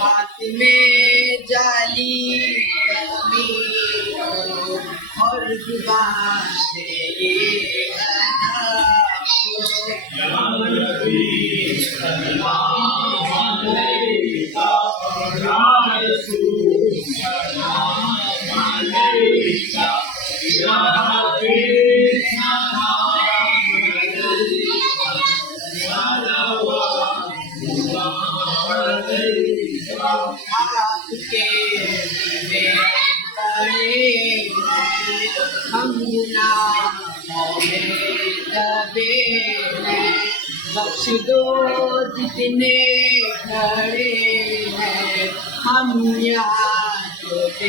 ہاتھ میں جالی کمی اور زبان سے یہ آپ کے ہم گناہوں میں دبے ہیں، بخش دو جتنے کھڑے ہیں، ہم یہاں چھوٹے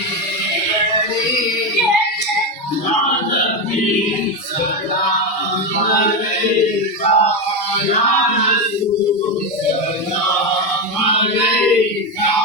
بڑے یا نبی سلام علیکہ یا رسول سلام علیکہ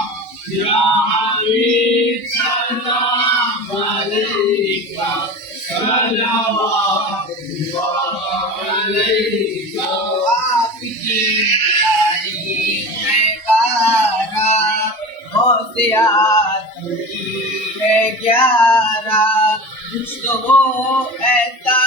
یا حبیب سلام علیکہ صلوات اللہ علیکہ۔ آپ کی تعریف ہے بارہ، بہت آدمی ہے گیارہ، کچھ تو ہو ایسا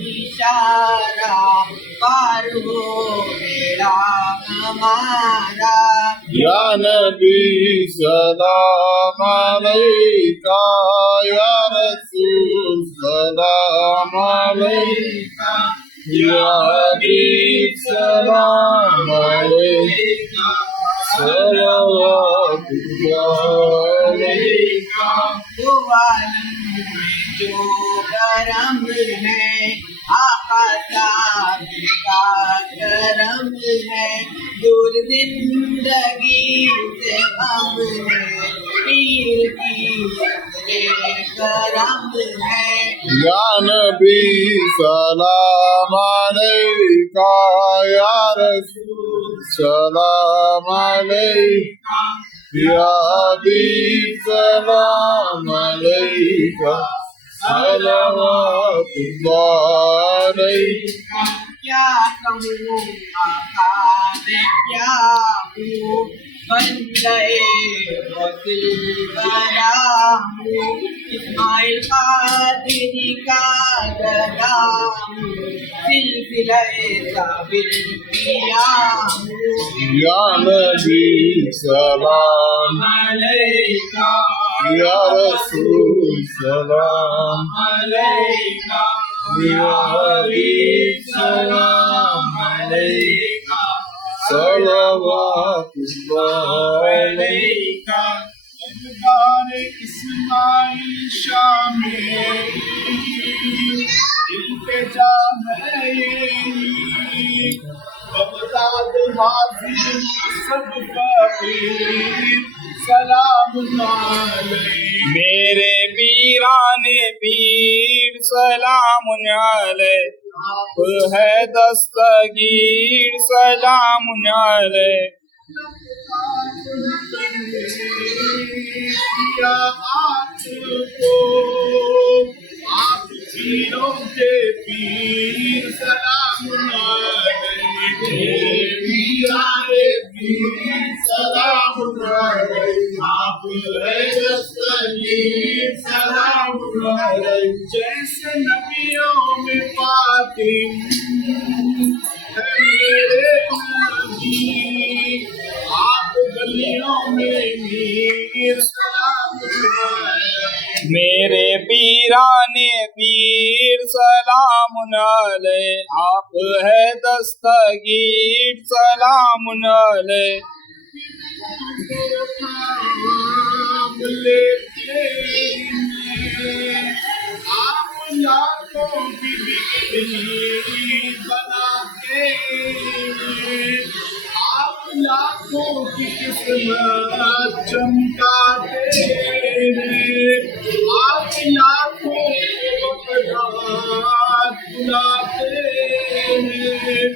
اشارہ، پار ہو میرا ہمارا۔ یا نبی سلام علیکہ یا رسول سلام علیکہ یا حبیب سلام علیکہ صلوات اللہ علیکہ۔ دو عالم میں جو کرم ہے، آقا صاحب کا کرم ہے، دور زندگی سے ہم ہے، پیر کی کرم ہے۔ یا نبی سلام علیکہ یا رسول سلام علیکہ یا حبیب سلام علیکہ صلوات اللہ علیکہ۔ کیا کہوں آقا میں کیا ہوں، بندے وصل بنا ہوں، اسماعیل قادری کا گدا ہوں، سلسلہ صابر کیا ہوں۔ یا نبی سلام علیکہ یا رسول سلام علیکہ یا حبیب سلام علیکہ صلوات اللہ علیکہ۔ دربار اسماعیل شاہ میں انتظام ہے یہ، بغداد حاضر سب فقیر سلام علیہ۔ میرے پیران پیر سلام علیہ، آپ ہے دستگیر سلام علیہ۔ کیا آپ کو آپ پیروں کے پیر سلام علیہ، پیارے پیر سلام علیہ، آپ ہے دستگیر سلام علیہ۔ جیسے نبیوں میں فاطم ہے میرے نبی، آپ گلیوں میں میر سلام علیہ۔ میرے پیران پیر سلام علیہ، آپ ہے دستگیر سلام علیہ۔ نام لیتے ہیں آپ لاکھوں کی بگڑی بناتے ہیں، آپ عصمت چمکاتے ہیں، آپ لاکھوں وفادار بلاتے ہیں،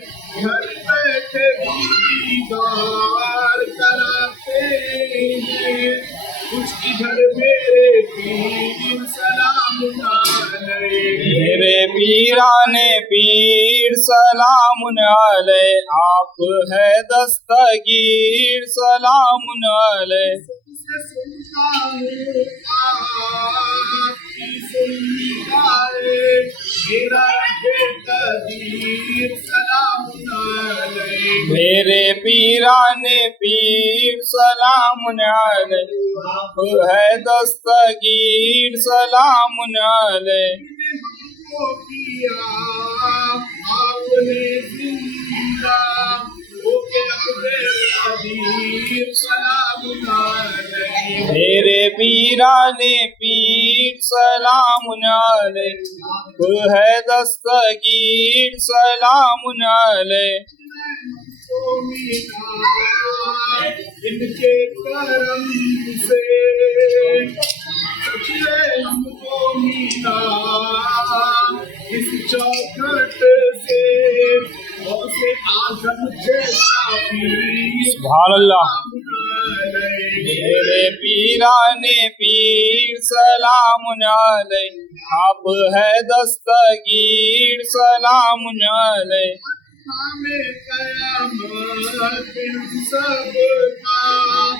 گھر بیٹھے دیدار کراتے ہیں، کچھ ادھر میرے پیر سلام علیہ۔ میرے پیران پیر سلام علیہ، آپ ہے دستگیر سلام علیہ۔ سے سنتا ہوں آپ کی سنی جائے، میرا قدیر سلام علیہ۔ میرے پیران پیر سلام علیہ، آپ ہے دستگیر سلام علیہ۔ کو کیا آپ نے زندہ ہو کے اپنے قدیر سلام علیہ۔ میرے پیران پیر سلام علیہ، آپ ہے دستگیر سلام علیہ۔ ان کے کرم سے ہم کو ملا، اس چوکھٹ سے اسے آدم جیسا پیر سبحان اللہ۔ علیہ۔ میرے پیران پیر سلام علیہ، آپ ہے دستگیر سلام علیہ۔ ہمیں قیامت ان سب کا،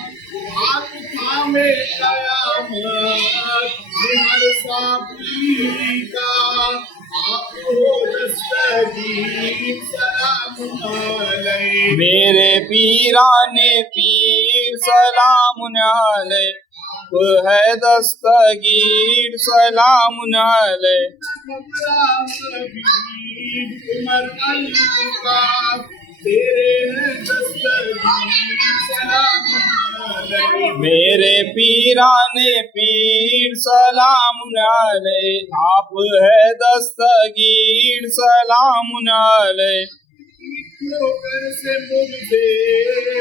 ہاتھ تھامے قیامت ہر صابری کا، آپ ہو دستگیر سلام علیہ۔ میرے پیران پیر سلام علیہ، وہ ہے دستگیر سلام علیہ۔ عمر الفاظ تیرے ہیں دستگیر سلام علیہ۔ میرے پیران پیر سلام علیہ، آپ ہے دستگیر سلام علیہ۔ سے مردے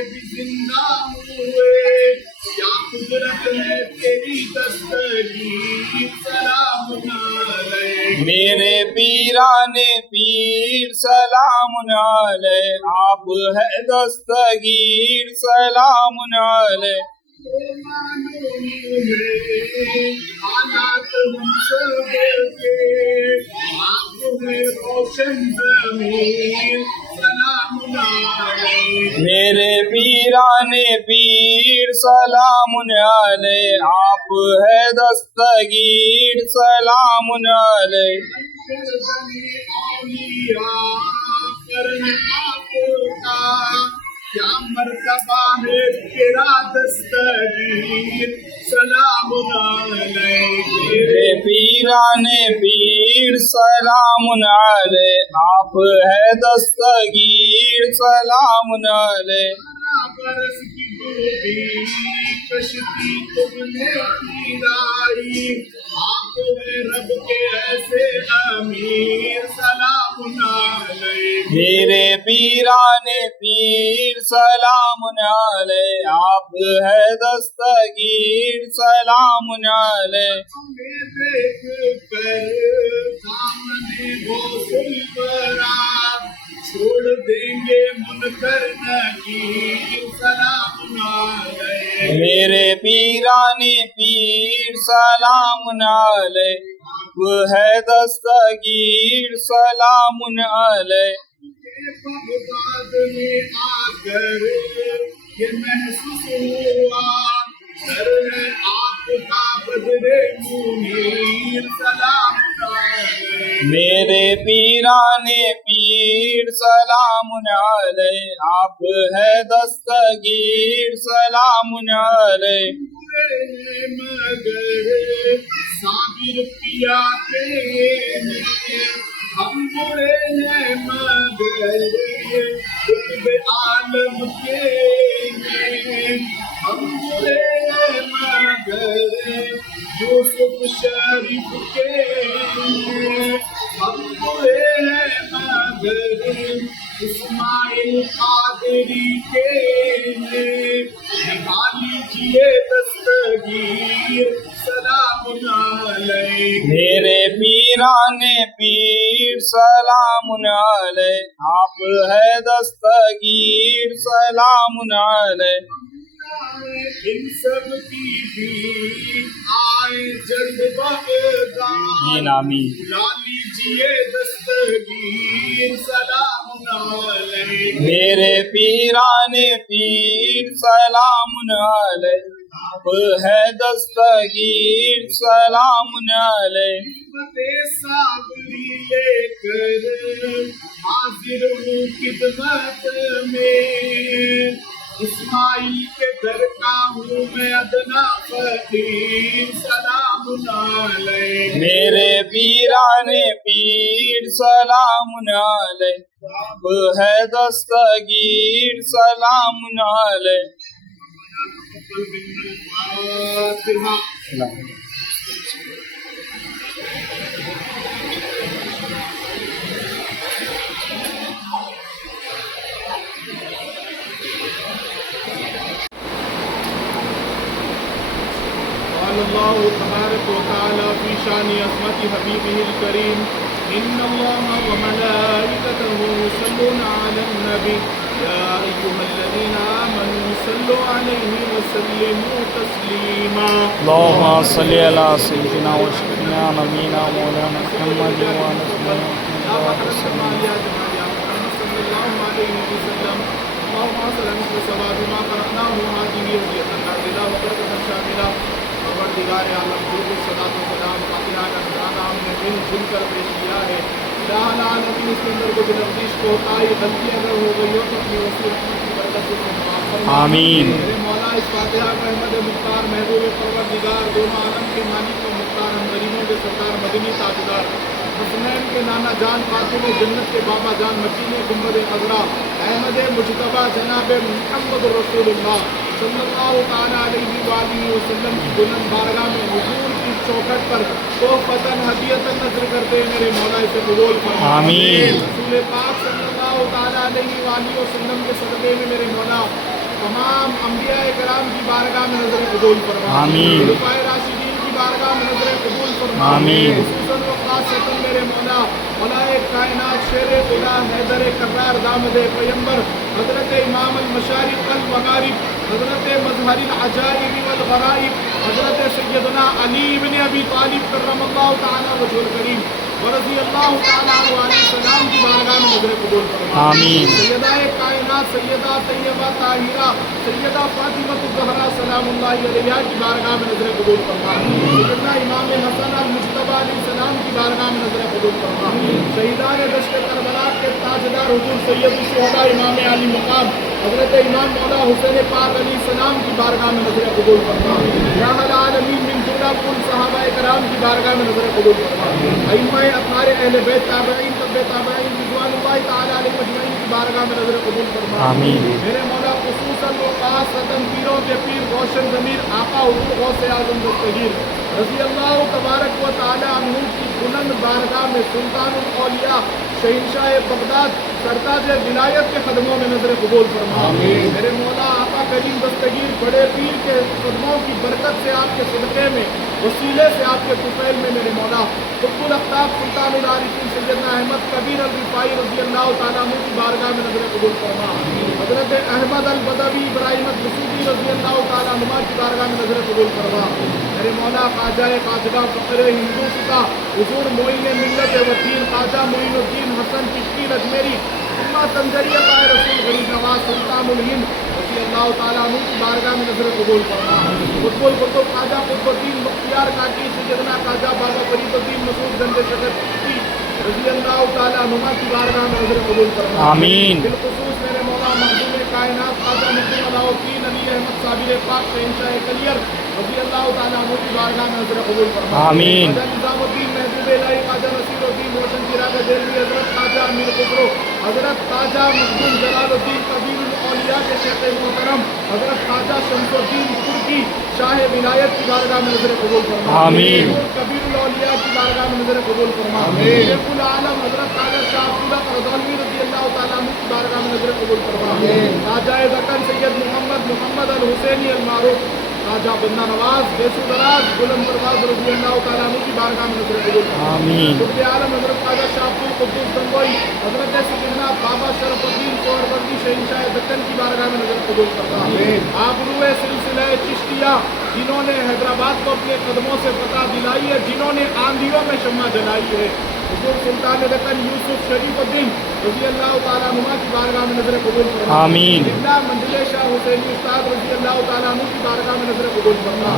بھی زندہ ہوئے، کیا قدرت ہے تیری دستگیر سلام علیہ۔ میرے پیران پیر سلام علیہ، آپ ہے دستگیر سلام علیہ۔ حالات ہم سب کے، آپ میں روشن ضمیر سلام علیہ۔ میرے پیران پیر سلام علیہ، آپ ہے دستگیر سلام علیہ۔ کیا مرتبہ ہے تیرا دستگیر سلام علیہ۔ میرے پیران پیر سلام علیہ، آپ ہے دستگیر سلام علیہ۔ برس کی ڈوبی کشتی تم نے گرائی، آپ ہیں رب کے ایسے امیر سلام علیہ۔ میرے پیران پیر سلام علیہ، آپ ہے دستگیر سلام علیہ۔ ہمیں دیکھ کر سامنے غسل برا، چھوڑ دیں گے منکر نکیر سلام علیہ۔ میرے پیران پیر سلام علیہ، وہ ہے دستگیر سلام علیہ۔ بغداد میں آ کر یہ محسوس ہوا، در ہے آپ کا بدرے منیر سلام علیہ۔ میرے پیران پیر سلام علیہ، آپ ہے دستگیر سلام علیہ۔ مگر صابر پیا تیرے، ہم برے ہیں مگر قطب عالم کے ہیں، ہم برے ہیں مگر یوسف شریف کے ہیں، ہم برے ہیں مگر اسماعیل قادری کے ہیں، نبھا لیجیے دستگیر سلام علیہ میرے پیران پیر سلام علیہ آپ ہے دستگیر سلام علیہ ان سب کی بھی آئے جلد بغداد آمین لا لیجیے دستگیر سلام علیہ میرے پیران پیر سلام علیہ آپ ہے دستگیر سلام علیہ خدمت صابری لے کر حاضر ہوں خدمت میں اسماعیل کے در کا ہوں میں ادنا فقیر سلام علیہ میرے پیران پیر سلام علیہ آپ ہے دستگیر سلام علیہ فاتحہ قال الله تبارك وتعالى في شان عظمة حبيبه الكريم إن الله وملائكته يصلون على النبي يا أيها الذين آمنوا صلوا عليه وسلموا تسليما اللهم صل على سيدنا وشفيعنا نبينا مولانا محمد وعلى يا محمد يا جمال يا محمد صلى الله عليه وسلم اللهم صل على سواد ما قرأناه هذه هدية نازلة وبركة شاملة پروردگار عالم درود و صلاۃ و سلام فاتحہ کا نذرانہ ہم نے مل جل کر پیش کیا ہے الہ العالمین اس کے اندر کچھ لفظ کوتاہی غلطی اگر ہو گئی ہو تو اپنی وسیع رحمت کی برکت سے معاف فرما آمین میرے مولا اس فاتحہ کو احمد مختار محبوب پروردگار دونوں عالم کے مالک و مختار ہم غریبوں کے سردار مدنی تاجدار حسنین کے نانا جان خاتون جنت کے بابا جان مکین گنبد خضرا احمد مجتبی جناب محمد رسول اللہ صلی اللہ تعالیٰ علیہ وآلہ وسلم کی بلند بارگاہ میں حضور کی چوکھٹ پر تحفتاً ہدیتاً نظر کرتے میرے مولا اسے قبول فرما آمین رسول پاک صلی اللہ تعالیٰ علیہ وآلہ وسلم کے صدقے میں میرے مولا تمام انبیاء کرام کی بارگاہ میں نظر قبول فرما آمین خلفائے راشدین کی بارگاہ میں نظر قبول فرما آمین خصوصاً و خاصتاً میرے مولا مولا کائنات شیر خدا حیدر کرار دامد پیمبر حضرت امام المشارق المغارب حضرت مظہر العجائب والغرائب حضرت سیدنا علی بن ابی طالب کرم اللہ تعالیٰ وجہ الکریم ورضی اللہ تعالیٰ علیہ السلام کی بارگاہ میں نظر قبول فرما آمین سیدہ کائنات سیدہ طیبہ طاہرہ سیدہ فاطمہ الزہرا سلام اللہ علیہ کی بارگاہ میں نظر قبول فرما سیدنا امام حسن المجتبی علیہ السلام کی بارگاہ میں نظر قبول فرما شہیدان دشت کربلا کے تاجدار حضور سید الشہداء امام علی مقام حضرت امام مولا حسین پاک علیہ السلام کی بارگاہ میں نظر قبول فرما یا العالمین من جملہ کل صحابہ کرام کی بارگاہ میں نظر قبول فرما ائمہ اطہار اہل بیت تابعین طب تابعین رضوان اللہ تعالی علیہ اجمعین کی بارگاہ میں نظر قبول فرما آمین میرے مولا خصوصاً و خاصتاً پیروں کے پیر روشن ضمیر آقا حضور غوث اعظم دستگیر رضی اللہ تبارک و تعالی عنہ کی بلند بارگاہ میں سلطان الاولیاء شہنشاہ بغداد سرتاج ولایت کے قدموں میں نظر قبول فرما میرے مولا آقا کریم دستگیر بڑے پیر کے قدموں کی برکت سے آپ کے صدقے میں وسیلے سے آپ کے طفیل میں میرے مولا قطب الاقطاب سلطان العارفین سیدنا احمد کبیر الرفاعی رضی اللہ تعالیٰ عنہ کی بارگاہ میں نظر قبول فرما حضرت احمد البدوی ابراہیم الدسوقی رضی اللہ تعالیٰ عنہ کی بارگاہ میں نظر قبول فرما میرے مولا خواجہ خواجہ فقر ہندو کا حضور معین ملت وکیل خواجہ معین الدین حسن چشتی اجمیری اما تنظریہ پائے رسول غریب نواز سلطان الہند رضی اللہ تعالیٰ عنہ کی بارگاہ میں نظر قبول فرما قطب القطب خواجہ قطب الدین بختیار کاکی سیدنا خواجہ بابا فرید الدین مسعود گنج شکر چشتی رضی اللہ تعالیٰ عنہ کی بارگاہ میں نظر قبول فرما آمین بالخصوص میرے مولا محبوب کائنات خواجہ مقیم علاء الدین علی احمد صابر پاک شہنشاہ کلیر رضی اللہ تعالیٰ عنہ کی بارگاہ میں نظر قبول فرما آمین خواجہ نظام الدین محبوب الہی خواجہ نصیر الدین روشن چراغ دہلوی حضرت خواجہ امیر خسرو حضرت خواجہ مخدوم جلال الدین قبیل الاولیاء کے شیخ محترم حضرت خواجہ شمس الدین ترکی शाह विलायत की बारगाह में नजर कबूल फरमा। आमीन। कबीरुल औलिया की बारगाह में नजर कबूल फरमा। शेखुल आलम हजरत कादर शाह अब्दुल्ला क़रज़ावी रज़ी अल्लाह तआला अन्हु की बारगाह में नजर कबूल फरमा। खाजा दक्कन सैयद मोहम्मद अल हुसैनी अल मारूफ खाजा बंदा नवाज बेसु दराज बुलंद परवाज़ रज़ी अल्लाह तआला अन्हु की बारगाह में नजर कबूल फरमा। आमीन। कुतुब आलम हजरत खाजा शाह अब्दुल कुद्दूस गंगोई हजरत सैयदना बाबा शरफुद्दीन सोहरवर्दी शहंशाह दक्कन की बारगाह में नजर कबूल फरमा। आबरूए सिलसिला चिश्तिया जिन्होंने हैदराबाद को अपने कदमों से फतह दिलाई है, जिन्होंने आंधियों में शम्मा जलाई है, हुजूर सुल्तान दक्कन यूसुफ शरीफुद्दीन रज़ी अल्लाह तआला अन्हुमा की बारगाह में नजर कबूल फरमा। आमीन। इब्ना मंजिल शाह हुसैनी उस्ताद रज़ी अल्लाह तआला अन्हु की बारगाह में नजर कबूल फरमा।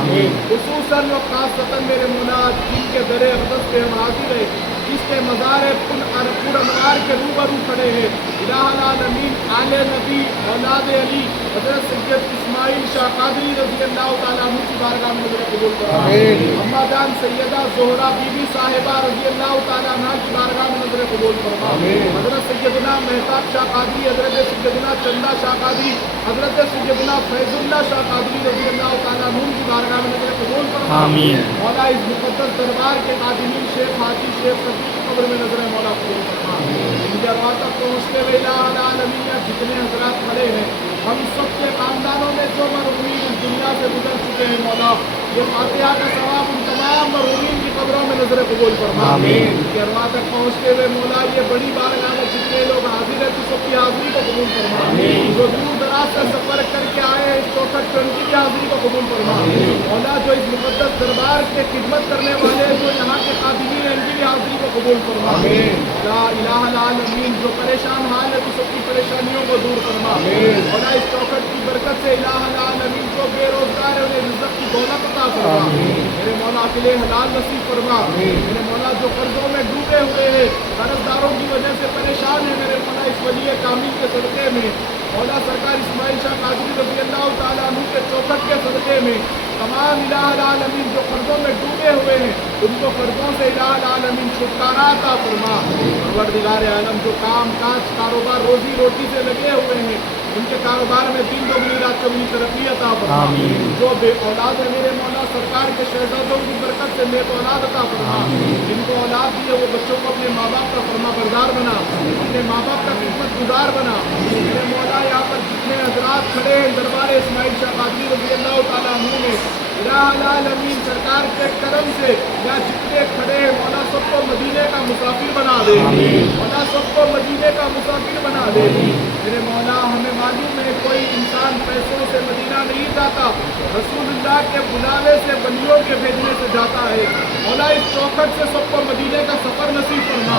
खुसूसन व खासतन मेरे मुना जिनके दरे अक़दस पे हम हाजिर है, जिसके मज़ार पुरअनवार के रूबरू खड़े हैं, इलाहुल आलमीन आले नबी औलाद अली हज़रत सैयद इस्माइल शाह क़ादरी रज़ी अल्लाह तआला अन्हु की बारगाह में नजर कबूल फरमा। अम्मा जान सैयदा ज़ोहरा बीबी साहिबा रज़ी अल्लाह तआला अन्हा की बारगाह में नजर कबूल फरमा। हज़रत सैयदना मेहताब शाह क़ादरी, हज़रत सैयदना चंदा शाह क़ादरी, हज़रत सैयदना फैज़ुल्लाह शाह क़ादरी रज़ी अल्लाह तआला अन्हुम की बारगाह में नजर कबूल फरमा। आमीन। मौला इस मुक़द्दस दरबार के खादिमीन शेख हाजी शेख फकीर की कब्र में नजर मौला कबूल फरमा। इनके अरवाह तक पहुँचते हुए इलाहुल आलमीन जितने हज़रात खड़े हैं, हम सब के ख़ानदानों में जो मरहूमीन इस दुनिया से गुजर चुके हैं, मौला ये फातिहा का सवाब उन तमाम मरहूमीन की कब्रों में नजर कबूल फरमा। इनके अरवाह तक पहुँचते हुए मौला ये बड़ी बारगाह में जितने लोग हाजिर हैं, तो सबकी हाजिरी को कबूल फरमा। जो दूर दराज से सफ़र करके आए हैं इस चौखट पे, उनकी भी हाजिरी को कबूल फरमा। मौला जो इस मुक़द्दस दरबार के खिदमत करने वाले जो यहाँ के खादिमीन हैं, इनकी भी हाजिरी को कबूल फरमा। या इलाहुल आलमीन जो परेशान हाल है, तो सबकी परेशानियों को दूर फरमा। मौला इस चौखट की बरकत से इलाहुल आलमीन जो बेरोजगार है उन्हें रिज़्क़ की दौलत अता फरमा। मेरे मौला अक़ले हलाल नसीब फरमा। मेरे मौला जो कर्जों में डूबे हुए हैं, कर्जदारों की वजह से परेशान है, मेरे मौला इस वली कामिल के सदक़े में मौला सरकार इस्माइल शाह क़ादरी रज़ी अल्लाह तआला अन्हु के चौखट के सदक़े में तमाम इलाहुल आलमीन जो कर्जों में डूबे हुए हैं, उनको कर्जों से इलाहुल आलमीन छुटकारा अता फरमा। परवरदिगार आलम जो काम काज कारोबार रोजी रोटी से लगे हुए हैं, उनके कारोबार में दिन दोगुनी रात चौगुनी तरक्की अता फरमा। जो बे औलाद है, मेरे मौला सरकार के शहजादों की बरकत से नेक औलाद अता फरमा। जिनको औलाद दी है वो बच्चों को अपने माँ बाप का फरमा बरदार बना, अपने माँ बाप का खिदमत गुजार बना। मेरे मौला यहाँ पर जितने हजरात खड़े हैं दरबार इस्माइल शाह क़ादरी रज़ी अल्लाह तआला अन्हु में, इलाहुल आलमीन सरकार के करम से यहाँ जितने खड़े हैं, मौला सबको मदीने का मुसाफिर बना दे। मौला सबको मदीने का मुसाफिर बना दे। मेरे मौला हमें मालूम है कोई इंसान पैसों से मदीना नहीं जाता, रसूलुल्लाह के बुलावे से बलियों के भेजने से जाता है। मौला इस चौखट से सबको मदीने का सफ़र नसीब फरमा।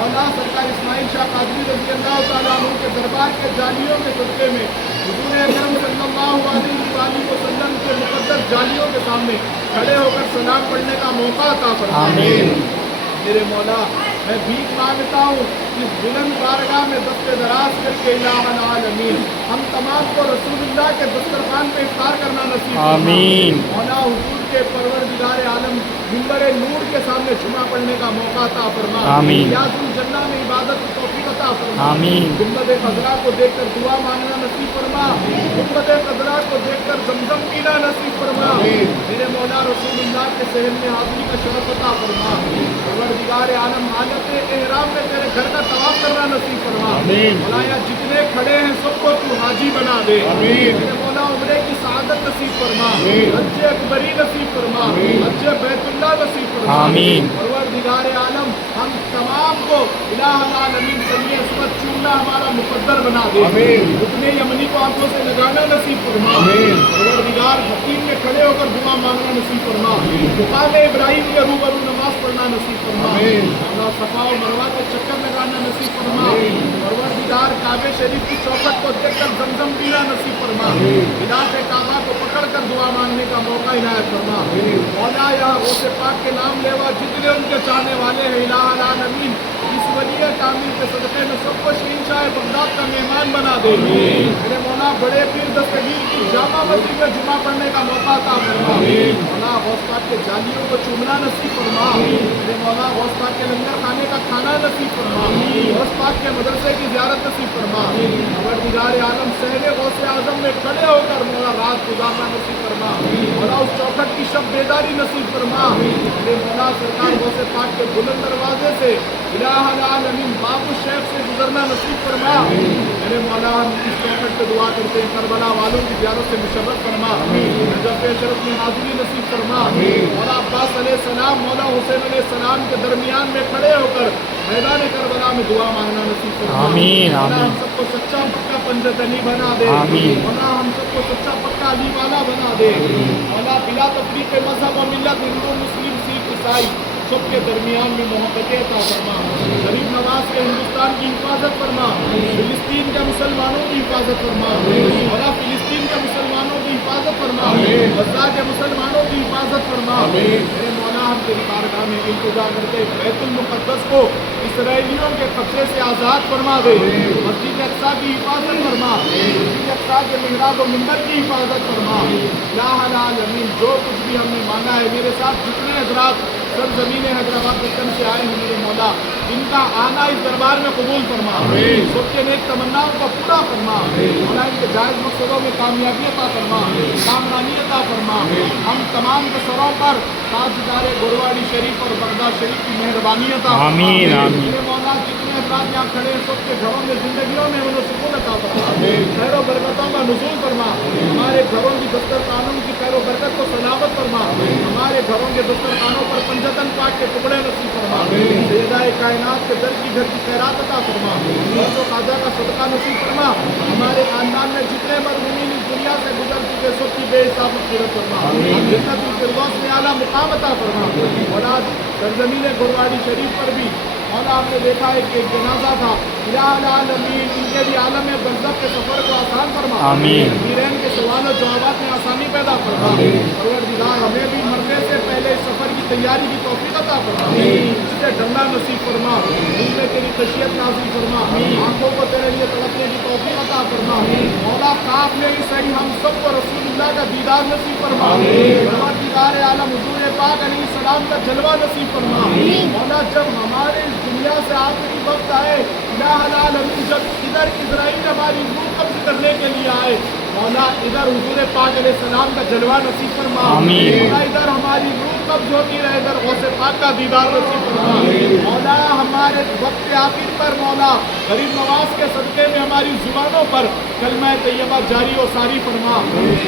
मौला सरकार इस्माइल शाह क़ादरी रज़ी अल्लाह तआला अन्हु के दरबार के जालियों के सदक़े में हुज़ूर अकरम सल्लल्लाहु अलैहि वसल्लम के मुक़द्दस जालियों के सामने खड़े होकर सलाम पढ़ने का मौका अता फरमा। मेरे मौला मैं भीख मांगता हूँ इस बुलंद बारगाह में दस्ते दराज करके इलाहुल आलमीन हम तमाम को रसूलुल्लाह के दस्तरखान पे इफ्तार करना नसीब आमीन। मौला हुजूर के परवरदिगार आलम मिंबर नूर के सामने जुमा पढ़ने का मौका अता फरमा। आमीन। याज़ुल जन्ना में इबादत की तौफीक अता फरमा। आमीन। गुंबद ख़ज़रा को देखकर दुआ मांगना नसीब फरमा। गुंबद ख़ज़रा को देखकर ज़मज़म पीना नसीब फरमा। मेरे मौला रसूलुल्लाह के सहन में हाज़िरी का शरफ़ अता फरमा। परवरदिगार आलम हालत एहराम में तेरे घर का तवाफ़ करना नसीब फरमा। मौला यहाँ जितने खड़े हैं सबको तू हाजी बना दे। मेरे मौला उम्रे की सआदत नसीब फरमा। हज अकबरी नसीब फरमा। हज बैतुल्लाह नसीब फरमा। परवरदिगार आलम हम तमाम को इलाहुल आलमीन सही असमत चूना हमारा मुकद्दर बना दे। रुकने यमनी को आंखों से लगाना नसीब फरमा। परवरदिगार हकीम में खड़े होकर दुआ मांगना नसीब फरमा। मुकाम इब्राहिम के रूबरू नमाज पढ़ना नसीब फरमा। अल्लाह सफा और मरवा के चक्कर लगाना नसीब फरमा। परवरदिगार काबे शरीफ की चौखट को देखकर ज़मज़म पीना नसीब फरमा। इलाक़े काबा को पकड़ कर दुआ मांगने का मौका इनायत फरमा। मौला यहाँ गौसे पाक के नाम लेवा जितने उनके चाहने वाले हैं, इलाहुल आलमीन इस वली कामिल के सदक़े में सबको शहंशाह बगदाद का मेहमान बना दे। मेरे मौला बड़े पीर दस्तगीर की जामा मस्जिद में जुमा पढ़ने का मौका अता फरमा। मौला गौस पाक के जालियों को चूमना नसीब फरमा। मेरे मौला गौस पाक के लंगर खाने का खाना नसीब फरमा। गौस पाक के मदरसे की ज़ियारत नसीब फरमा। परवरदिगार आलम सहरे गौस आज़म में खड़े होकर मौला रात गुजारना नसीब फरमा। मौला उस चौखट की शब बेदारी नसीब फरमा। मेरे मौला सरकार गौस पाक के बुलंद दरवाजे से इलाहुल आलमीन बाबू शेख से गुजरना नसीब फरमा। मेरे मौला हम इस चौखट पे दुआ करते हैं, करबला वालों की ज़ियारत से मुशर्रफ फरमा। नजफ़ शरफ में हाज़िरी नसीब फरमा। मौला अब्बास अलैहिस्सलाम मौला हुसैन अलैहिस्सलाम के दरमियान में खड़े होकर मैदान करबला में दुआ मांगना नसीब फरमा। आमीन, मौला आमीन। हम सबको सच्चा पक्का पंजत अली बना दे। आमीन। मौला हम सबको सच्चा पक्का अली वाला बना दे। मौला बिला तफरीक मजहब और मिल्लत हिंदू मुस्लिम सिख ईसाई सबके दरमियान में मोहब्बत अता फरमा। गरीब नवाज के हिंदुस्तान की हिफाजत फरमा। फिलिस्तीन के मुसलमानों की हिफाजत फरमा। मौला फिलिस्तीन के मुसलमानों की हिफाजत फरमा। गज़ा के मुसलमानों की हिफाजत फरमा। मेरे मौला हम तेरी बारगाह में इल्तिजा करते बैतुल मुक़द्दस को इसराइलियों के कब्जे से आज़ाद फरमा दे। मस्जिद अक़सा की हिफाजत फरमा। मस्जिद अक़सा के मिहराब और मिंबर की हिफाजत फरमा। इलाहुल आलमीन जो कुछ भी हमने मांगा है, मेरे साथ जितने हज़रात सरज़मीन हैदराबाद वतन से आए हैं मेरे मौला, इनका आना इस दरबार में कबूल फरमा। सबके नेक तमन्नाओं को पूरा फरमा। मौला इनके जायज़ मकसदों में कामयाबी अता फरमा, कामरानी अता फरमा। हम तमाम के सरों पर ताजदार गुरवाड़ी शरीफ और बगदाद शरीफ की मेहरबानी अता फरमा। आमीन, आमीन। मेरे मौला जितने अफराद यहाँ खड़े हैं सबके घरों में जिंदगियों में उन्हें सुकून अता फरमा, खैर व बरकतों का नुज़ूल फरमा। हमारे घरों की दस्तरखानों की खैर व बरकत को सलामत फरमा। हमारे घरों के दस्तरखानों पर पंजतन पाक के टुकड़े नसीब फरमा। सैयदा-ए कायनात के दर की घर की खैरात अता फरमा। बरसो खाजा का सदका नसीब फरमा। हमारे खानदान में जितने मरहूमीन इस दुनिया से गुजर चुके सबकी बेहिसाब मग़फ़िरत फरमा। जन्नतुल फिरदौस में आला मुकाम अता फरमा। मौला सरज़मीन गुरवाड़ी शरीफ पर भी मौला हमने देखा है कि एक जनाजा था। इलाहुल आलमीन इनके भी आलम बरज़ख के सफ़र को आसान फरमा। आमीन। वीरैन के सवाल और जवाबात में आसानी पैदा फरमा। परवरदिगार हमें भी मरने से पहले इस सफ़र की तैयारी की तौफ़ीक़ अता फरमा। इससे डरना नसीब फरमा। दिल में तेरी खशियत नाज़िल फरमा। आँखों को तेरे लिए तड़पने की तौफ़ीक़ अता फरमा। मौला ख़्वाब में ही सही हम सबको रसूलुल्लाह का दीदार नसीब फरमा। परवरदिगार आलम हुज़ूर पाक अलैहिस्सलाम का जलवा नसीब फरमा। मौला जब हमारे इस दुनिया से आखिरी वक्त आए, इलाहुल आलमीन जब इधर इज़राइल हमारी रूह कब्ज़ करने के लिए आए, मौला इधर हुज़ूर पाक अलैहिस्सलाम का जलवा नसीब फरमा। मौला इधर हमारी रूह कब्ज़ होती रहे, इधर गौसे पाक का दीदार नसीब फरमा। मौला हमारे वक्त आखिर पर मौला गरीब नवाज के सदक़े में हमारी ज़ुबानों पर कलमा तैयबा जारी और सारी फरमा।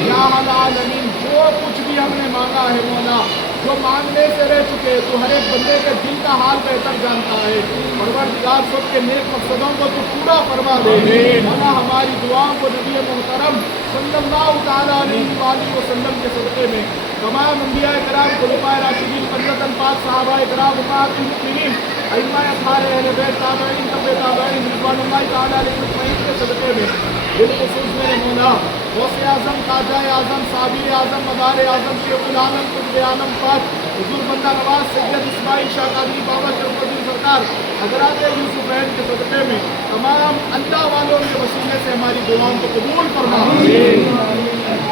इलाहुल आलमीन जो कुछ भी हमने मांगा है मौला, जो मांगने से रह चुके, तो हर एक बंदे के दिल का हाल बेहतर जानता है। परवरदिगार सबके नेक मकसदों को तो पूरा फरमा दे। मौला हमारी दुआओं को नबी मोहतरम सल्लल्लाहु तआला अलैहि वसल्लम के सदक़े में तमाम अंबियाए किराम, खुलफाए राशिदीन, पंजतन पाक, सहाबाए किराम, उम्महातुल मुमिनीन, अइम्माए अत्हारे, अहले बैत, ताबईन, तबे ताबईन, रिज़वानुल्लाहि तआला अलैहिम अजमईन के सदक़े में बिलख़ुसूस मेरे मौला गौसे आज़म, ख़ाजाए आज़म, साबिर आज़म, मदार आज़म, शेखुल आलम, कुतुब आलम पाक, हुज़ूर बंदा नवाज सैयद इस्माइल शाह कादरी बाबा शरफ़ुद्दीन सरकार, हज़रात यूसुफ़ैन के सदक़े में तमाम अल्लाह वालों के वसीले से हमारी दुआओं को कबूल फरमा।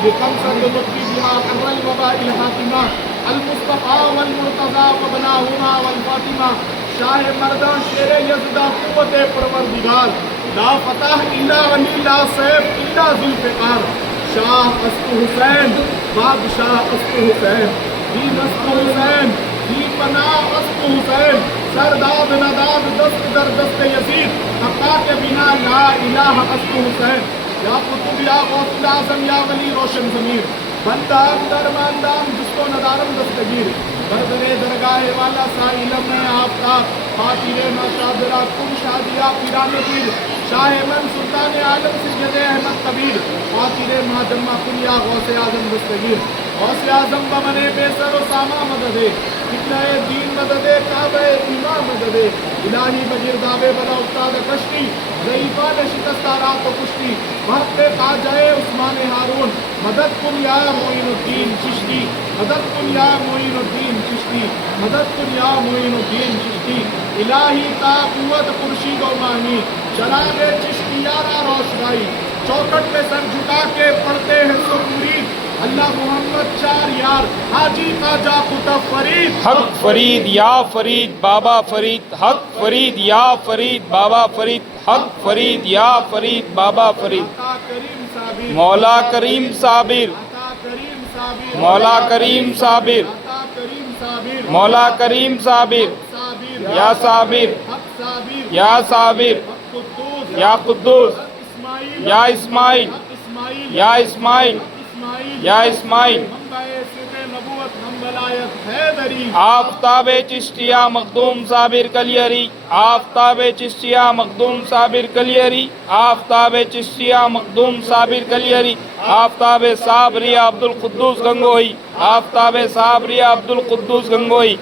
ये कम सर वक़्ती बिहा कर्रल वबाइल हातिमा अल मुस्तफ़ा वल मुर्तज़ा व बनाहुमा वल फातिमा शाह मर्दां शेर यज़दा क़ुव्वत परवरदिगार ला फ़तह इल्ला अली ला सैफ इल्ला ज़ुल्फ़िकार शाह अस्तु हुसैन बादशाह अस्तु हुसैन दीन अस्तु हुसैन दी पनाह अस्तु हुसैन सरदाद नदाद दस्त दर दस्त यज़ीद हक़्क़ा के बिना ला इलाहा अस्तु हुसैन या कुतुब या गौसुल आज़म या वली रोशन ज़मीर बंदाम दरमानदाम जिसको नदारम दस्तगीर बरदरे दरगाह वाला साइलम में आफ्ताब फातिरे माशादरा कुम शादिया पीराने पीर शाह मन सुल्तान आलम सैयद अहमद कबीर फातिरे माजम्मा कुलिया गौसे आज़म दस्तगीर गौसे आज़म बमने बेसर व सामा मददे कितने दीन मददे काबे इमाम मददे इलाही बजीर दावे बला उस्ताद कश्ती ज़ईफ़ा ने शिकस्तारा को कुश्ती वक्त ख़ाजाए उस्मान हारून मदद कुन या मोइनुद्दीन चिश्ती मदद कुन या मोइनुद्दीन चिश्ती मदद कुन या मोइनुद्दीन चिश्ती इलाही ता कुव्वत खुर्शीद व मानी चरागे चिश्तियारा रोशनाई चौखट पे सर झुका के पढ़ते हैं सुर मुरीद اللہ محمد چار یار حاجی خواجہ قطب فرید حق فرید یا فرید بابا فرید حق فرید یا فرید بابا فرید حق فرید یا فرید بابا فرید عطا کریم صابر مولا کریم صابر عطا کریم صابر مولا کریم صابر عطا کریم صابر مولا کریم صابر صابر یا صابر حق صابر یا صابر حق قدوس یا قدوس اسماعیل یا اسماعیل حق اسماعیل یا اسماعیل اسماعیل یا اسماعیل منبع سر نبوت ہم ولایت حیدری آفتاب چشتیہ مخدوم صابر کلیری آفتاب چشتیہ مخدوم صابر کلیری آفتاب چشتیہ مخدوم صابر کلیری آفتاب صابری عبد القدوس گنگوئی آفتاب صابری عبد القدوس گنگوئی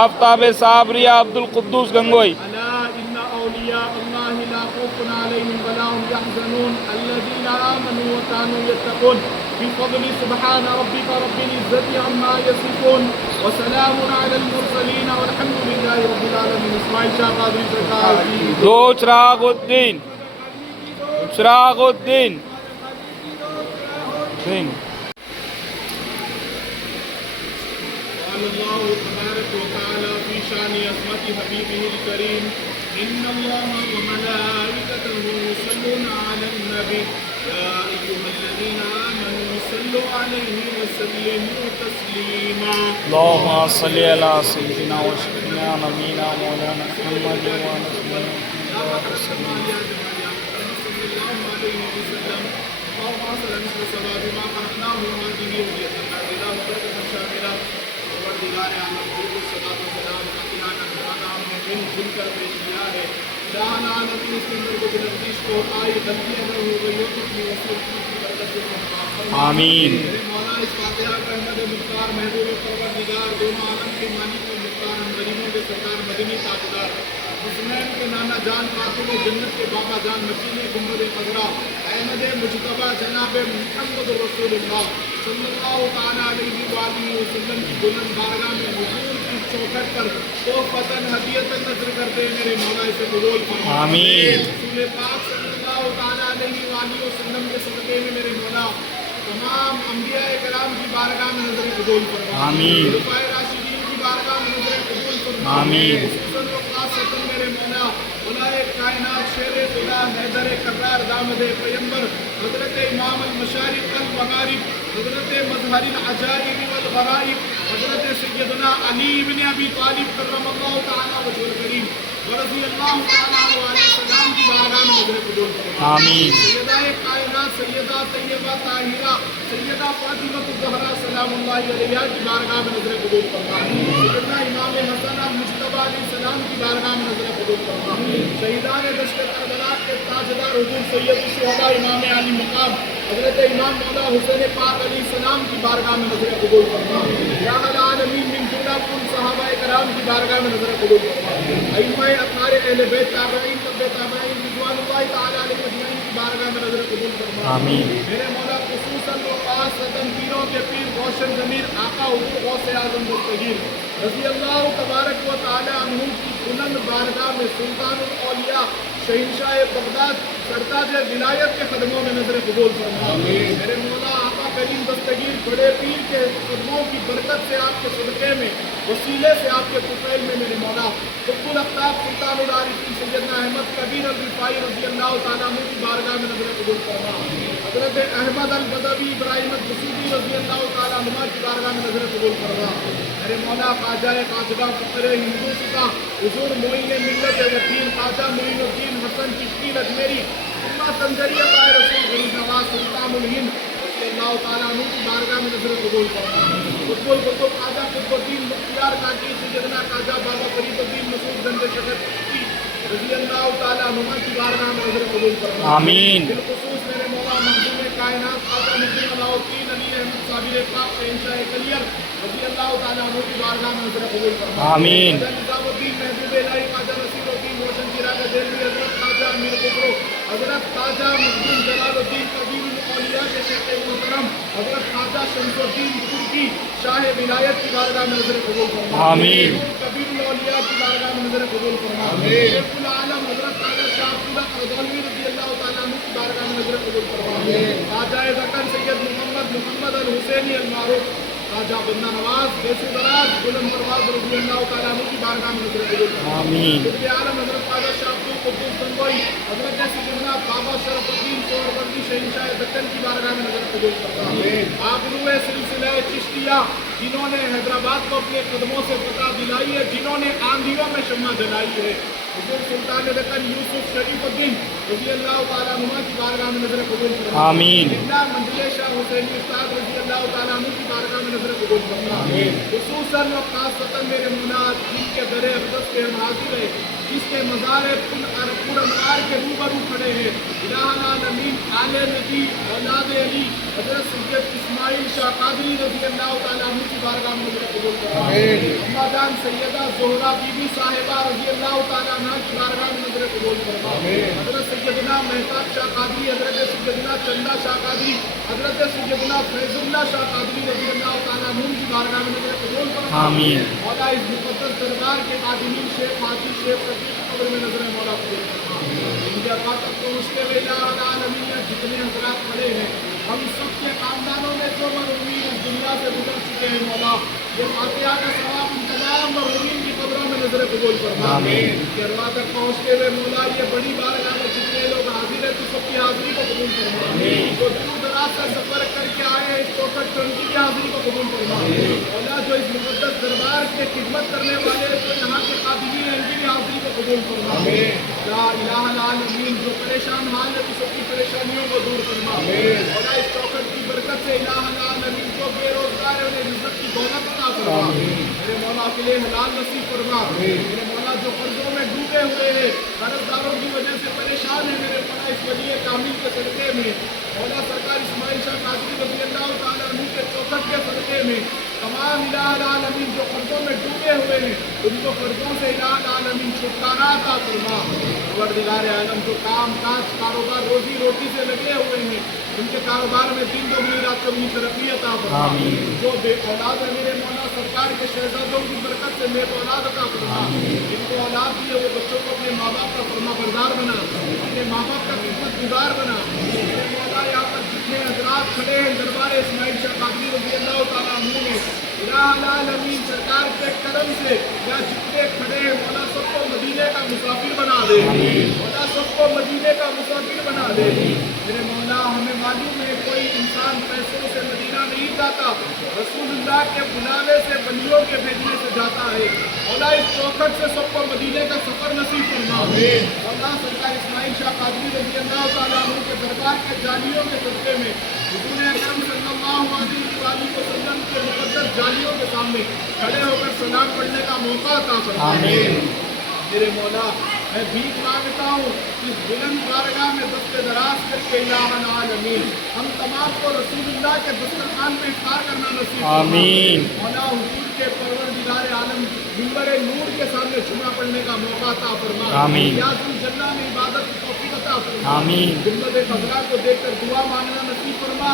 آفتاب صابری عبد القدوس گنگوئی الا ان اولیاء اللہ لا خوف علیہم ولا هم يحزنون الذين آمنوا وكانوا يتقون بفضل سبحان ربك رب العزة عما يصفون وسلام على المرسلين والحمد لله رب العالمين. اسماعیل شاہ قادری سرکار کی دو چراغ الدین چراغ الدین دین قال الله تبارك وتعالى في شان عظمت حبيبه الكريم ان الله وملائكته يصلون على النبي يا ايها الذين امنوا صلوا عليه وسلموا تسليما. اللهم صل على سيدنا وشفيعنا نبينا مولانا محمد وعلى آله وصحبه وسلم. اللهم صل على سيدنا بما خلقناه وهذه وجهتنا بركة شاملة پروردگار عالم حضور الصلاۃ والسلام عطیانہ نذرانہ ہم نے مل کر پیش کیا ہے. جہاں عالم اس کے اندر کچھ نزدیش کو آئی غلطی اگر ہو گئی ہو تو اپنی وصول کی برکت سے معاف فرما. آمین. میرے مولا اس فاتحہ کا احمد مختار محبوب پروردگار دونوں عالم کے مالک و مختار ہم غریبوں کے سرکار مدنی تاجدار حسنین کے نانا جان قاتل جنت کے بابا جان مکین گنبد خضرا احمد مجتبی جناب محمد رسول اللہ صلی اللہ تعالیٰ علیہ وآلہ وسلم کی بلند بارگاہ میں حضور کی چوکھٹ پر تحفتاً ہدیتاً نظر کرتے ہیں میرے مولا اسے قبول فرما. آمین. رسول پاک صلی اللہ تعالیٰ علیہ وآلہ وسلم کے صدقے میں میرے مولا تمام انبیاء کرام کی بارگاہ میں نظر قبول فرما. آمین. خلفائے راشدین کی بارگاہ میں نظر قبول فرما. آمین. خصوصاً و خاصتاً میرے مولا مولا کائنات شیر خدا حیدر کرار دامد پیمبر حضرت امام المشارق والمغارب حضرت مظہر العجائب والغرائب حضرت سیدنا علی بن ابی طالب کرم اللہ تعالیٰ وجہ الکریم ورضی اللہ تعالیٰ علیہ السلام کی بارگاہ میں نظر قبول فرما. آمین. سیدہ کائنات سیدہ طیبہ طاہرہ سیدہ فاطمہ الزہرا سلام اللہ علیہا کی بارگاہ میں نظر قبول فرما. سیدنا امام حسن المجتبی علیہ السلام کی بارگاہ میں نظر قبول فرما. شہیدان دشت کربلا کے تاجدار حضور سید الشہداء امام علی مقام حضرت امام مولا حسین پاک علیہ السلام کی بارگاہ میں نظر قبول فرما. یا العالمین من جملہ کل صحابہ کرام کی بارگاہ میں نظر قبول فرما. ائمہ اطہار اہل بیت تابعین تبع تابعین رضوان اللہ تعالی علیہ اجمعین کی بارگاہ میں نظر قبول فرما. آمین. میرے مولا خصوصاً و خاصتاً پیروں کے پیر روشن ضمیر آقا حضور غوث اعظم دستگیر رضی اللہ تبارک و تعالی عنہ کی بلند بارگاہ میں سلطان الاولیاء شہنشاہ بغداد سرتاج ولایت کے قدموں میں نظر قبول فرما. میرے مولا آقا کریم دستگیر بڑے پیر کے قدموں کی برکت سے آپ کے صدقے میں وسیلے سے آپ کے طفیل میں میرے مولا قطب الاقطاب سلطان العارفین سیدنا احمد کبیر الرفاعی رضی اللہ تعالیٰ عنہ کی بارگاہ میں نظر قبول فرما. حضرت احمد البدوی ابراہیم الدسوقی رضی اللہ تعالیٰ عنہ کی بارگاہ میں نظر قبول فرما. میرے مولا خواجہ قاصدہ فقر ہندوستہ حضور معین ملت یقین خواجہ معین الدین حسن چشتی اجمیری اللہ تنظریہ پائے رسول غریب نواز سلطان الہند رضی اللہ تعالیٰ عنہ کی بارگاہ میں نظر قبول فرما. قطب القطب خواجہ قطب الدین مختار کاکی سیدنا خواجہ بابا فرید الدین مسعود گنج شکر چشتی رضی اللہ تعالیٰ عنہ کی بارگاہ میں نظر قبول فرما. آمین. بالخصوص میرے مولا محبوب کائنات خواجہ مقیم علاء الدین علی احمد صابر پاک شہنشاہ کلیر رضی اللہ تعالیٰ عنہ کی بارگاہ میں نظر قبول فرما. آمین. نظام الدین محبوب الہی خواجہ نصیر الدین روشن چراغ دہلوی حضرت خواجہ امیر خسرو حضرت خواجہ مخدوم جلال الدین قدیم الاولیاء کے شیخ محترم حضرت خواجہ شمس الدین ترکی شاہ ولایت کی بارگاہ میں نظر قبول فرما. آمین. کبیر الاولیاء کی بارگاہ میں نظر قبول فرما. شیخ العالم حضرت خواجہ شاہ عبداللہ قردالوی رضی اللہ تعالیٰ عنہ کی بارگاہ میں نظر قبول فرما. خواجہ ذکر سید محمد हुसैनी अलमारूफ राजा बंदा नवाज वैसे दराज बुलंद परवाज रज़ी अल्लाह तआला अन्हु की बारगाह में नजर कबूल फरमा। आमीन। कुतुब आलम हजरत ख्वाजा शाह अब्दुल कुद्दूस गंगोई हजरत सैयदना बाबा शरफुद्दीन सोहरवर्दी शहंशाह दक्कन की बारगाह में नजर कबूल फरमा। आप रूह सिलसिला चिश्तिया जिन्होंने हैदराबाद को अपने कदमों से फतह दिलाई है, जिन्होंने आंधियों में शम्मा जलाई है, हुजूर सुल्तान दक्कन यूसुफ शरीफुद्दीन रज़ी अल्लाह तआला अन्हु की बारगाह में नजर कबूल फरमा। आमीन। मंजिल शाह हुसैनी उस्ताद रज़ी अल्लाह तआला अन्हु की बारगाह में नजर कबूल फरमा। खुसूसन और खासतन मेरे मुनाद जिनके दरे अक़दस पे हम हाजिर है, जिसके मज़ार पुरअनवार के रूबरू खड़े हैं, इलाहुल आलमीन आले नबी औलाद अली हज़रत सैयद इस्माइल शाह कादरी रज़ी अल्लाह तआला अन्हु की बारगाह में नजर कबूल फरमा। अम्मा जान सैयदा ज़ोहरा बीबी साहिबा रज़ी अल्लाह तआला अन्हा की बारगाह में नजर कबूल फरमा। हज़रत सैयदना महताब शाह कादरी, हज़रत सैयदना चंदा शाह कादरी, हज़रत सैयदना फैज़ुल्लाह शाह कादरी रज़ी अल्लाह तआला अन्हुम की बारगाह में नजर कबूल फरमा। आमीन। मौला इस मुक़द्दस दरबार के आदमीन शेख हाजी शेख फकीर की कब्र में नजर मौला कबूल फरमा। इनके अता तक पहुँचते हुए इलाहुल आलमीन में जितने हज़रात खड़े हैं, हम सब के खानदानों में जो मरहूमीन इस दुनिया से गुजर चुके हैं, मौला ये फातिहा का सवाब उन तमाम मरहूमीन की कब्रों में नजर कबूल फरमा। इनके अरवा तक पहुँचते हुए मौला ये बड़ी बारगाह में जितने लोग हाजिर हैं, तो सबकी हाजिरी को कबूल फरमा। जो दूर दराज से सफर करके आए हैं इस चौखट पर, उनकी भी हाजिरी को कबूल फरमा। मौला जो इस मुक़द्दस दरबार के खिदमत करने वाले जो यहाँ के खादिमीन हैं, इनकी भी हाजिरी को कबूल फरमा। या इलाहुल आलमीन जो परेशान हाल है, तो सबकी परेशानियों को दूर फरमा। मौला इस चौखट की बरकत से इलाहुल आलमीन जो बेरोजगार है उन्हें रिज़्क़ की दौलत अता फरमा। मेरे मौला के लिए हलाल नसीब फरमा। मेरे मौला जो कर्जों में डूबे हुए हैं, कर्जदारों की वजह से परेशान है, मेरे मौला इस वली कामिल के सदक़े में मौला सरकार इस्माइल शाह कादरी रज़ी अल्लाह तआला अन्हु के चौखट के सदक़े में तमाम इलाहुल आलमीन जो कर्जों में डूबे हुए हैं, उनको कर्जों से इलाहुल आलमीन छुटकारा अता फरमा। परवरदिगार आलम जो काम काज कारोबार रोजी रोटी से लगे हुए हैं, उनके कारोबार में दिन दोगुनी रात चौगुनी तरक्की अता फरमा। जो बे औलाद है, मेरे मौला सरकार के शहजादों की बरकत से नेक औलाद अता फरमा। जिनको औलाद दी है वो बच्चों को अपने माँ बाप का फरमाबरदार बना, अपने माँ बाप का खिदमतगुजार बना। मेरे मौला यहाँ पर जितने हज़रात खड़े हैं दरबार इस्माइल शाह कादरी रज़ी अल्लाह तआला अन्हु में, इलाहुल आलमीन सरकार के करम से या जितने खड़े हैं, मौला सबको मदीने का मुसाफिर बना दे। मौला सबको मदीने का मुसाफिर बना दे। मेरे मौला हमें मालूम है कोई इंसान पैसों से मदीना नहीं जाता, रसूलुल्लाह के बुलावे से वलियों के भेजने से जाता है। मौला इस चौखट से सबको मदीने का सफर नसीब फरमा। मौला सरकार इस्माइल शाह कादरी रज़ी अल्लाह तआला अन्हु के दरबार के जालियों के सदक़े में हुज़ूर अकरम सल्लल्लाहु अलैहि वसल्लम के मुक़द्दस जालियों के सामने खड़े होकर सलाम पढ़ने का मौका अता फरमा। मेरे मौला मैं भीख मांगता हूँ इस बुलंद बारगाह में दस्ते दराज करके इलाहुल आलमीन हम तमाम को रसूलुल्लाह के दस्तरखान पे इफ्तार करना नसीब फरमा। आमीन। मौला हुजूर के परवरदिगार आलम मिंबर नूर के सामने जुमा पढ़ने का मौका अता फरमा। आमीन। याज़ुल जन्नह में इबादत की तौफीक अता फरमा। आमीन। गुंबद क़ज़रा को देखकर दुआ मांगना नसीब फरमा।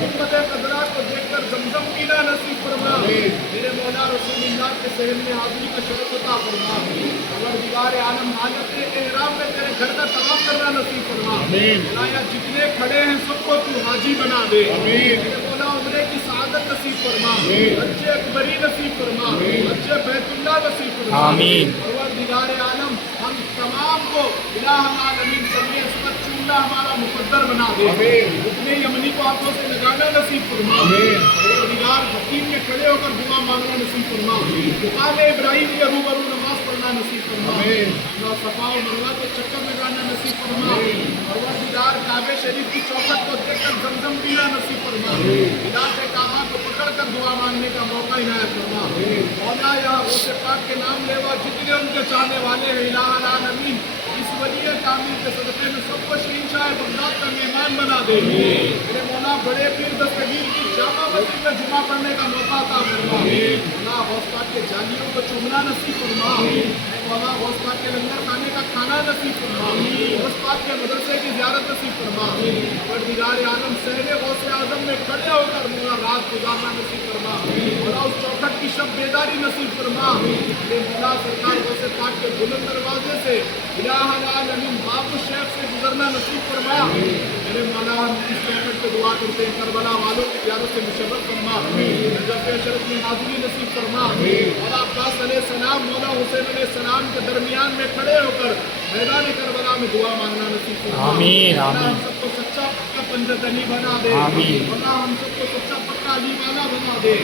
गुंबद क़ज़रा को देखकर ज़मज़म पीना नसीब फरमा। मेरे मौला रसूलुल्लाह के सहन में हाज़िरी का शरफ़ अता फरमा। परवरदिगार आलम हालत एहराम में तेरे घर का तवाफ़ करना नसीब फरमा। मौला जितने खड़े हैं सबको तू हाजी बना दे। मेरे मौला उम्रे की सआदत नसीब फरमा। अच्छे अकबरी नसीब फरमा। अच्छे बैतुल्लाह नसीब फरमा। परवरदिगार आलम हम तमाम को इलाहुल आलमीन सल्ली असमत चुनना हमारा मुक़द्दर बना दे। अपने यमनी को आंखों से लगाना नसीब फरमा। परवरदिगार हकीम में खड़े होकर दुआ मांगना नसीब फरमा। मुकाम इब्राहिम के रूबरू नमाज पढ़ना नसीब फरमा। सफा और मरवा के चक्कर लगाना नसीब फरमा। परवरदिगार काबे शरीफ की चौखट को देखकर ज़मज़म पीना नसीब फरमा। इलाके काबा को पकड़कर दुआ मांगने का मौका इनायत फरमा। मौला यहाँ गौसे पाक के नाम लेवा जितने उनके चाहने वाले हैं, इलाहुल आलमीन इस वली कामिल के सदक़े में सबको शहंशाह बगदाद का मेहमान बना दे। मेरे मौला बड़े पीर दस्तगीर की जामा मस्जिद में जुमा पढ़ने का मौका अता फरमा। मौला गौस पाक के जालियों को चूमना नसीब फरमा। मौला गौस पाक के लंगर खाने का खाना नसीब फरमा। गौस पाक के मदरसे की ज़ियारत नसीब फरमा। परवरदिगार आलम सहरे गौसे आज़म में खड़े होकर मौला रात गुजारना नसीब फरमा। मौला उस चौखट की शब बेदारी नसीब फरमा। ये मौला सरकार गौसे पाक के बुलंद दरवाजे से इलाहुल आलमीन बाबू शेख से गुजरना नसीब फरमा। मेरे मौला हम इस चौखट पे दुआ करते हैं करबला वालों की ज़ियारत से मुशर्रफ फरमा, नजफ शरफ में हाज़िरी नसीब फरमा। मौला अब्बास अलैहिस्सलाम मौला हुसैन अलैहिस्सलाम के दरमियान में खड़े होकर मैदान करबला में दुआ मांगना नसीब फरमा। आमीन, मौला आमीन। हम सबको सच्चा पक्का पंजतनी बना दे। आमीन। मौला हम सबको सच्चा पक्का अली वाला बना दे।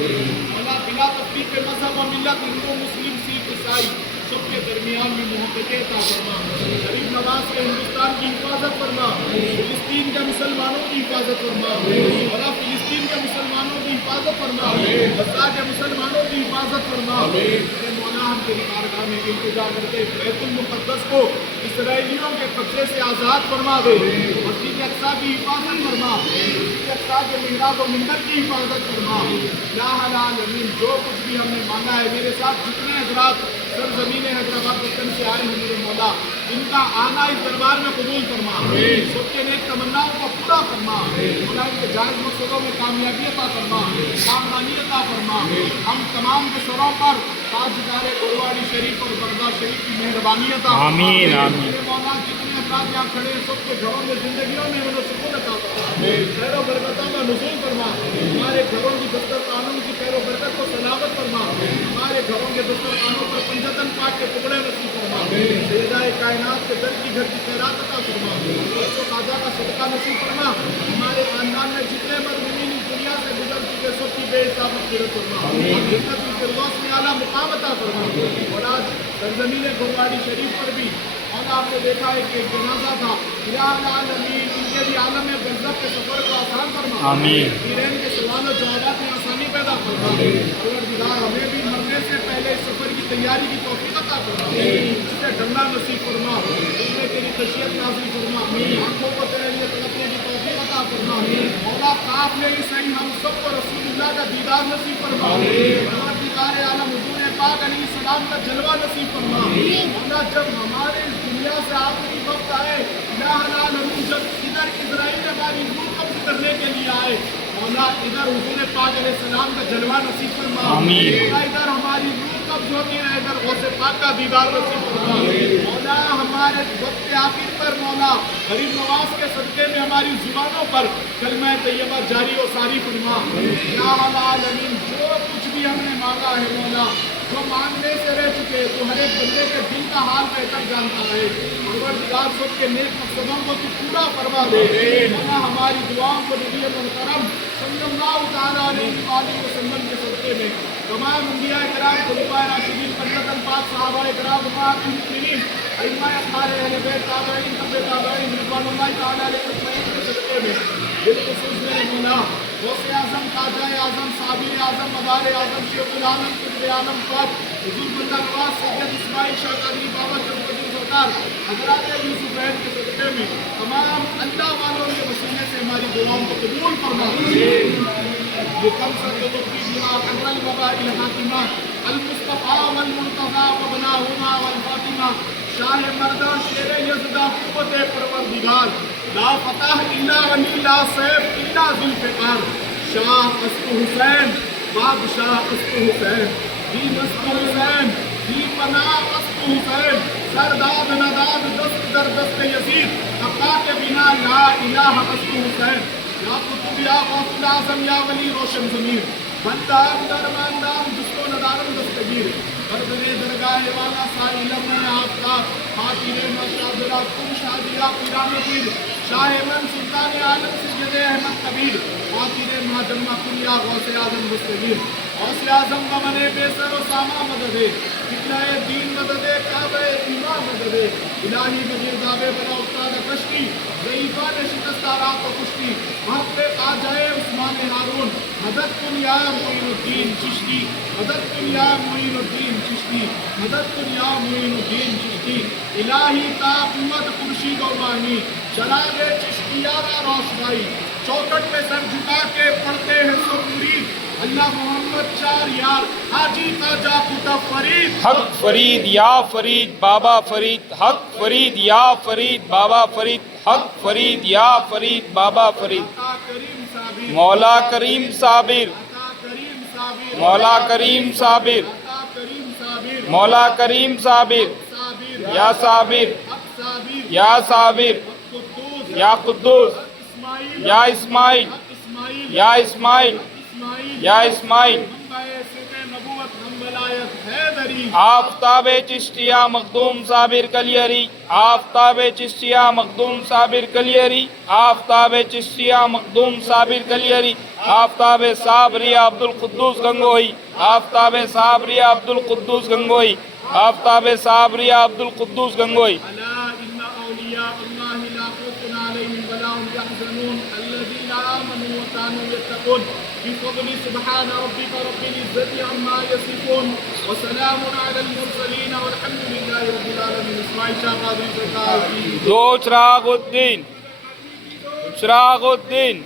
मौला बिला तफरीक मज़हब और मिल्लत, हिंदू मुस्लिम सिख ईसाई सबके दरमियान में मोहब्बत अता फरमा। गरीब नवाज के हिंदुस्तान की हिफाजत फरमा, फिलिस्तीन के मुसलमानों की हिफाजत फरमा, मौला फिलिस्तीन के मुसलमानों की हिफाजत फरमा, गज़ा के मुसलमानों की हिफाजत फरमा। मौला हम तेरी बारगाह में इल्तिजा करते बैतुल मुक़द्दस को इसराइलियों के कब्जे से आज़ाद फरमा दे। मस्जिद अक़सा की हिफाजत फरमा, मस्जिद अक़सा के मिहराब और मिंबर की हिफाजत फरमा। या अमीन, जो कुछ भी हमने मांगा है, मेरे साथ जितने हज़रात सरज़मीन हैदराबाद वतन से आए हैं मेरे मौला, इनका आना इस दरबार में कबूल फरमा, सबके नेक तमन्नाओं को पूरा फरमा। मौला इनके जायज़ मकसदों में कामयाबी अता फरमा, कामरानी अता फरमा। हम तमाम के सरों पर ताजदार गुरवाड़ी शरीफ और बगदाद शरीफ की मेहरबानी अता फरमा। आमीन, आमीन। मेरे मौला जितने अफराद यहाँ खड़े हैं सबके घरों में जिंदगियों में उन्हें सुकून अता फरमा, खैर और बरकतों का नुज़ूल फरमा। हमारे घरों की दस्तरखानों की खैर और बरकत को सलामत फरमा। हमारे घरों के दस्तरखानों पर पंजतन पाक के टुकड़े नसीब फरमा। सैयदाए कायनात के दर की घर की खैरात अता फरमा। बच्चों खाजा का सदका नसीब फरमा। हमारे खानदान में जितने मरहूमीन इस दुनिया से गुजर चुके सबकी बेहिसाब मग़फ़िरत फरमा। जन्नतुल फिरदौस में आला मुक़ाम अता फरमा। और आज सरज़मीन गुरवाड़ी शरीफ पर भी और आपने देखा है कि एक जनाजा था, या आमीन, इनके भी आलम में बरज़ख के सफ़र को आसान फरमा। आमीन। पीरैन के सवाल और जवाबात में आसानी पैदा फरमा। परवरदिगार हमें भी मरने से पहले इस सफ़र की तैयारी की तौफ़ीक़ अता फरमा, इससे डरना नसीब फरमा, इसमें तेरी खशियत नाज़िल फरमा, आँखों को तेरे लिए तड़पने की तौफ़ीक़ अता फरमा। मौला ख़्वाब में ही सही हम सबको रसूलुल्लाह का दीदार नसीब फरमा। परवरदिगार आलम हुज़ूर पाक अलैहिस्सलाम का जलवा नसीब फरमा। मौला जब हमारे इस दुनिया से आखिरी वक्त आए, या अमीन, जब इधर इज़राइल हमारी रूह कब्ज़ करने के लिए आए, मौला इधर हुज़ूर पाक अलैहिस्सलाम का जलवा नसीब फरमा। मौला इधर हमारी रूह कब्ज़ होती है, इधर गौसे पाक का दीदार नसीब फरमा। मौला हमारे वक्त आखिर पर मौला गरीब नवाज के सदक़े में हमारी ज़ुबानों पर कलमा तैयबा जारी और सारी फरमा। या अमीन, जो कुछ भी हमने मांगा है मौला, जो मांगने से रह चुके, तो हर एक बंदे के दिल का हाल बेहतर जानता है। परवरदिगार सबके नेक मकसदों को तू पूरा फरमा दे। मौला हमारी दुआओं को नबी मुहतरम सल्लल्लाहु तआला अलैहि वसल्लम के सदक़े में तमाम अंबियाए किराम, खुलफाए राशिदीन, पंजतन पाक, सहाबाए किराम, उम्महातुल मुमिनीन, अइम्माए अत्हारे, अहले बैत, ताबईन, तब्बे ताबईन, रिज़वानुल्लाहि तआला अलैहिम अजमईन के सदक़े में बिलख़ुसूस मेरे मौला गौसे आज़म, ताजाए आज़म, साबिर आज़म, मदार आज़म, शेखुल आलम, कुतुब आलम पाक, हुज़ूर बंदा नवाज़ सैयद इस्माइल शाह कादरी बाबा शरफ़ुद्दीन सरकार, हज़रात यूसुफ़ैन के सदक़े में तमाम अल्लाह वालों के वसीले से हमारी दुआओं को कबूल फरमा। ये कमसद लुत्फ़ी बिहा अक़रल वबाइल हातिमा अल-मुस्तफ़ा वल मुर्तज़ा व बनाहुमा वल फ़ातिमा शाह मर्दा शेर यज़दा क़ुव्वत परवरदिगार ला फ़तह इल्ला अली ला सैफ इल्ला ज़ुल्फ़िकार शाह अस्तु हुसैन बादशाह अस्तु हुसैन दीन अस्तु हुसैन दी पनाह अस्तु हुसैन सरदाद नदाद दस्त दर दस्त यज़ीद अक़ा के बिना ला इलाहा अस्तु हुसैन या कुतुब या गौसुल आज़म या वली रोशन ज़मीर बंदाम दरमानदाम दुस्तो नदारम दस्तगीर बरदरे दरगाह वाला सारी लम्हे आपका खातिरे मशादरा तुम शादिया पीराने पीर शाह मन सुल्तान आलम सैयद अहमद कबीर खातिरे माजम्मा कुलिया गौसे आज़म दस्तगीर गौसे आज़म बमने बेसर व सामा मददे कितनाए दीन मददे काबे इमाम मददे इलाही बजीर दावे बना उस्ताद कश्ती ज़ईफ़ा ने शिकस्तारा को कुश्ती महत्व आ जाए उस्मान हारून मदद कुलिया मोइनुद्दीन चिश्ती मदद कुलिया मोइनुद्दीन चिश्ती मदद कुलिया मोइनुद्दीन चिश्ती इलाही ताक़ुव्वत खुर्शीद और वानी चला दे चिश्तियारा रोशनाई चौखट पे सर झुका के पढ़ते हैं सब मुरीद अल्लाह मोहम्मद चार यार हाजी खाजा कुतुब फरीद हक फरीद या फरीद बाबा फरीद हक फरीद या फरीद बाबा फरीद हक फरीद या फरीद बाबा फरीद अता करीम साबिर मौला करीम साबिर अता करीम साबिर मौला करीम साबिर अता करीम साबिर मौला करीम साबिर साबिर या साबिर हक साबिर या साबिर कुद्दूस या कुद्दूस इस्माइल या इस्माइल یا اسماعیل اسماعیل یا اسماعیل منبع صدق نبوت ہم ولایت حیدری آفتاب چشتیہ مخدوم صابر کلیری آفتاب چشتیہ مخدوم صابر کلیری آفتاب چشتیہ مخدوم صابر کلیری آفتاب صابریہ عبد القدوس گنگوئی آفتاب صابریہ عبد القدوس گنگوئی آفتاب صابریہ عبد القدوس گنگوئی الا ان اولیاء اللہ لا خوف علیہم ولا هم يحزنون الذين آمنوا وكانوا يتقون بفضل سبحان ربك رب العزة عما يصفون وسلام على المرسلين والحمد لله رب العالمين. اسماعیل شاہ قادری سرکار کی دو چراغ الدین چراغ الدین